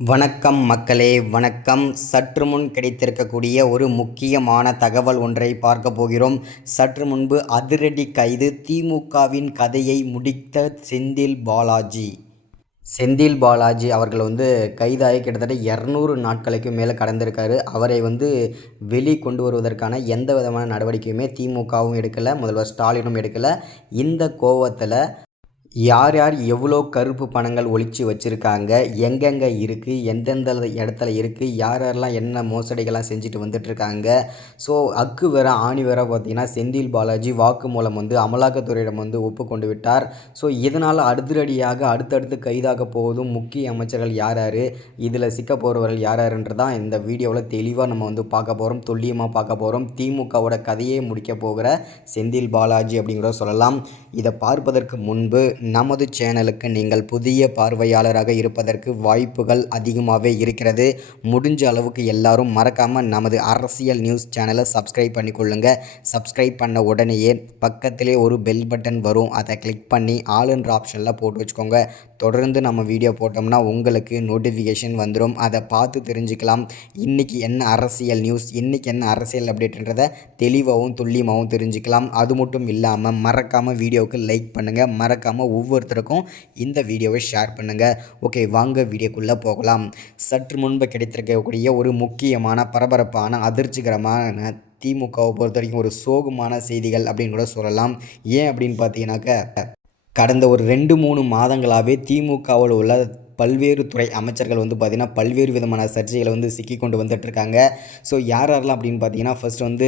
வணக்கம் மக்களே, வணக்கம். சற்று முன் கிடைத்திருக்கக்கூடிய ஒரு முக்கியமான தகவல் ஒன்றை பார்க்க போகிறோம். சற்று முன்பு அதிரடி கைது திமுகவின் கதையை முடித்த செந்தில் பாலாஜி. செந்தில் பாலாஜி அவர்கள் கைதாகி கிட்டத்தட்ட 200 நாட்களுக்கு மேலே கடந்திருக்காரு. அவரை வெளி கொண்டு வருவதற்கான எந்த விதமான நடவடிக்கையுமே திமுகவும் எடுக்கலை, முதல்வர் ஸ்டாலினும் எடுக்கலை. இந்த கோவத்தில் யார் யார் எவ்வளோ கருப்பு பணங்கள் ஒளிச்சு வச்சுருக்காங்க, எங்கெங்கே இருக்குது, எந்தெந்த இடத்துல இருக்குது, யார் யாரெல்லாம் என்ன மோசடிகள்லாம் செஞ்சுட்டு வந்துட்டுருக்காங்க. ஸோ அக்கு வேற ஆணி வேற பார்த்திங்கன்னா செந்தில் பாலாஜி வாக்குமூலம் அமலாக்கத்துறையிடம் ஒப்புக்கொண்டு விட்டார். ஸோ இதனால் அதிரடியாக அடுத்தடுத்து கைதாக போவதும் முக்கிய அமைச்சர்கள் யார் யார், இதில் சிக்க போகிறவர்கள் யார் யாருன்றதான் இந்த வீடியோவில் தெளிவாக நம்ம பார்க்க போகிறோம், துல்லியமாக பார்க்க போகிறோம். திமுகவோட கதையை முடிக்க போகிற செந்தில் பாலாஜி அப்படிங்கிறத சொல்லலாம். இதை பார்ப்பதற்கு முன்பு நமது சேனலுக்கு நீங்கள் புதிய பார்வையாளராக இருப்பதற்கு வாய்ப்புகள் அதிகமாகவே இருக்கிறது. முடிஞ்ச அளவுக்கு எல்லாரும் மறக்காமல் நமது அரசியல் நியூஸ் சேனலை சப்ஸ்கிரைப் பண்ணிக்கொள்ளுங்க. சப்ஸ்கிரைப் பண்ண உடனேயே பக்கத்திலே ஒரு பெல் பட்டன் வரும், அதை கிளிக் பண்ணி ஆளுன்ற ஆப்ஷனில் போட்டு வச்சுக்கோங்க. தொடர்ந்து நம்ம வீடியோ போட்டோம்னா உங்களுக்கு நோட்டிஃபிகேஷன் வந்துடும், அதை பார்த்து தெரிஞ்சுக்கலாம். இன்றைக்கி என்ன அரசியல் நியூஸ், இன்றைக்கி என்ன அரசியல் அப்டேட்ன்றதை தெளிவாகவும் துல்லியமாகவும் தெரிஞ்சுக்கலாம். அது மட்டும் இல்லாமல் மறக்காமல் வீடியோவுக்கு லைக் பண்ணுங்கள், மறக்காமல் ஒவ்வொருத்தருக்கும் இந்த வீடியோவை ஷேர் பண்ணுங்கள். ஓகே, வாங்க வீடியோக்குள்ளே போகலாம். சற்று முன்பு கிடைத்திருக்கக்கூடிய ஒரு முக்கியமான பரபரப்பான அதிர்ச்சிகரமான திமுகவை பொறுத்த வரைக்கும் ஒரு சோகமான செய்திகள் அப்படின்னு கூட சொல்லலாம். ஏன் அப்படின்னு பார்த்தீங்கன்னாக்க, கடந்த ஒரு 2-3 மாதங்களாகவே திமுகவில் உள்ள பல்வேறு துறை அமைச்சர்கள் பார்த்திங்கன்னா பல்வேறு விதமான சர்ச்சைகளை சிக்கி கொண்டு வந்துட்டுருக்காங்க. ஸோ யார் யாரெல்லாம் அப்படின்னு பார்த்தீங்கன்னா, ஃபஸ்ட்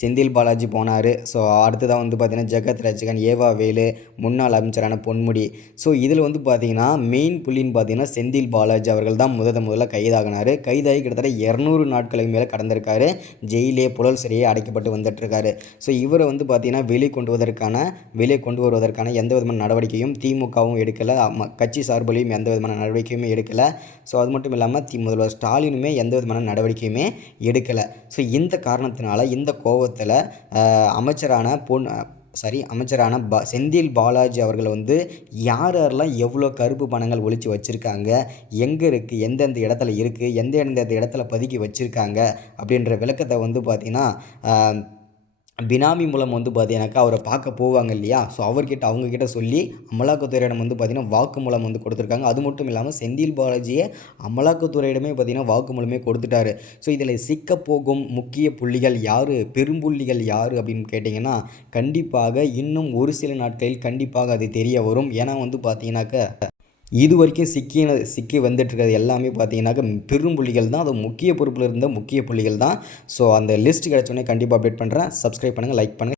செந்தில் பாலாஜி போனார். ஸோ அடுத்ததாக பார்த்திங்கன்னா ஜெகத் ரட்சகன், ஏவா வேலு, முன்னாள் அமைச்சரான பொன்முடி. ஸோ இதில் பார்த்திங்கன்னா மெயின் புள்ளின்னு பார்த்தீங்கன்னா செந்தில் பாலாஜி அவர்கள் தான் முதல்ல கைதாகினார். கைதாகி கிட்டத்தட்ட 200 நாட்களுக்கு மேலே கடந்திருக்காரு. ஜெயிலே புழல் சிறையே அடைக்கப்பட்டு வந்துட்டுருக்காரு. ஸோ இவரை பார்த்திங்கன்னா வெளியே கொண்டு வருவதற்கான எந்த விதமான நடவடிக்கையும் திமுகவும் எடுக்கலை, கட்சி சார்பிலையும் எந்த விதமான நடவடிக்கையுமே எடுக்கலை. ஸோ அது மட்டும் இல்லாமல் முதல்வர் ஸ்டாலினுமே எந்த விதமான நடவடிக்கையுமே எடுக்கலை. ஸோ இந்த காரணத்தினால இந்த கோவத்தில் அமைச்சரான செந்தில் பாலாஜி அவர்கள் யார் யாரெல்லாம் எவ்வளோ கருப்பு பணங்கள் ஒளிச்சு வச்சுருக்காங்க, எங்கே இருக்குது, எந்தெந்த இடத்துல இருக்குது, எந்தெந்த இடத்துல பதுக்கி வச்சுருக்காங்க அப்படின்ற விளக்கத்தை பார்த்திங்கன்னா பினாமி மூலம் பார்த்தீங்கன்னாக்கா அவரை பார்க்க போவாங்க இல்லையா, ஸோ அவங்கக்கிட்ட சொல்லி அமலாக்கத்துறையிடம் பார்த்திங்கன்னா வாக்குமூலம் கொடுத்துருக்காங்க. அது மட்டும் இல்லாமல் செந்தில் பாலாஜியை அமலாக்கத்துறையிடமே பார்த்திங்கன்னா வாக்குமூலமே கொடுத்துட்டாரு. ஸோ இதில் சிக்க போகும் முக்கிய புள்ளிகள் யார், பெரும்புள்ளிகள் யார் அப்படின்னு கேட்டிங்கன்னா, கண்டிப்பாக இன்னும் ஒரு சில நாட்களில் கண்டிப்பாக அது தெரிய வரும். ஏன்னா பார்த்தீங்கன்னாக்கா இது வரைக்கும் சிக்கி வந்துட்டுருக்கிறது எல்லாமே பார்த்தீங்கன்னாக்க பெரும்புள்ளிகள் தான், அது முக்கிய பொறுப்பில் இருந்த முக்கிய புள்ளிகள் தான். ஸோ அந்த லிஸ்ட் கிடச்சோடனே கண்டிப்பாக அப்டேட் பண்ணுறேன். சப்ஸ்கிரைப் பண்ணுங்கள், லைக் பண்ணுங்கள்.